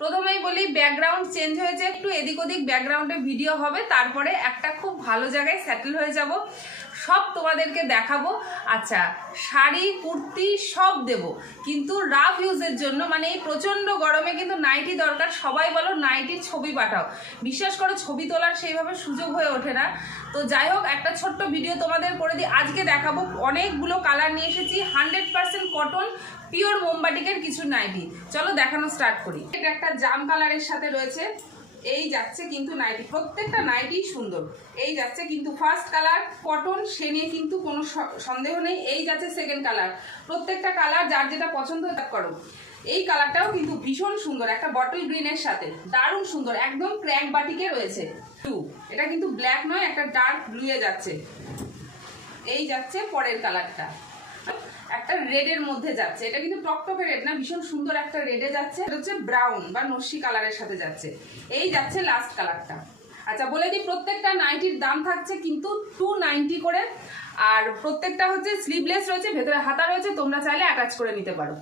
প্রথমেই বলি background change হয়েছে, একটু এদিক ওদিক ব্যাকগ্রাউন্ডে ভিডিও হবে, তারপরে একটা খুব ভালো জায়গায় সেটেল হয়ে যাব, সব তোমাদেরকে দেখাবো। আচ্ছা, শাড়ি কুর্তি সব দেব, কিন্তু রাফ ইউজের জন্য, মানে এই প্রচণ্ড গরমে কিন্তু নাইটি দরকার। সবাই বলো নাইটির ছবি পাঠাও, বিশ্বাস করো ছবি তোলার সেইভাবে সুযোগ হয়ে ওঠে না। তো যাই হোক, একটা ছোট্ট ভিডিও তোমাদের করে দিই। আজকে দেখাবো অনেকগুলো কালার নিয়ে এসেছি, 100% কটন পিওর মোমবাটিকের কিছু নাইটি। চলো দেখানো স্টার্ট করি। এটা একটা জাম কালারের সাথে রয়েছে, এই যাচ্ছে কিন্তু নাইটি, প্রত্যেকটা নাইটি সুন্দর। এই যাচ্ছে কিন্তু ফার্স্ট কালার কটন, সে নিয়ে কিন্তু কোনো সন্দেহ নেই। এই যাচ্ছে সেকেন্ড কালার, প্রত্যেকটা কালার যার যেটা পছন্দ করো। এই কালারটাও কিন্তু ভীষণ সুন্দর, একটা বটল গ্রিনের সাথে দারুণ সুন্দর, একদম ক্র্যাক বাটিকে রয়েছে। এটা কিন্তু ব্ল্যাক নয়, একটা ডার্ক ব্লুয়ে যাচ্ছে। এই যাচ্ছে পরের কালারটা, একটা রেডের মধ্যে যাচ্ছে, এটা কিন্তু টকটকে রেড না, ভীষণ সুন্দর একটা রেডে যাচ্ছে। এটা হচ্ছে ব্রাউন বা নস্যি কালারের সাথে যাচ্ছে। এই যাচ্ছে লাস্ট কালারটা। আচ্ছা বলে দিই, প্রত্যেকটা নাইটির দাম থাকছে কিন্তু 290 করে, আর প্রত্যেকটা হচ্ছে স্লিভলেস রয়েছে, ভেতরে হাতা রয়েছে, তোমরা চাইলে অ্যাটাচ করে নিতে পারো।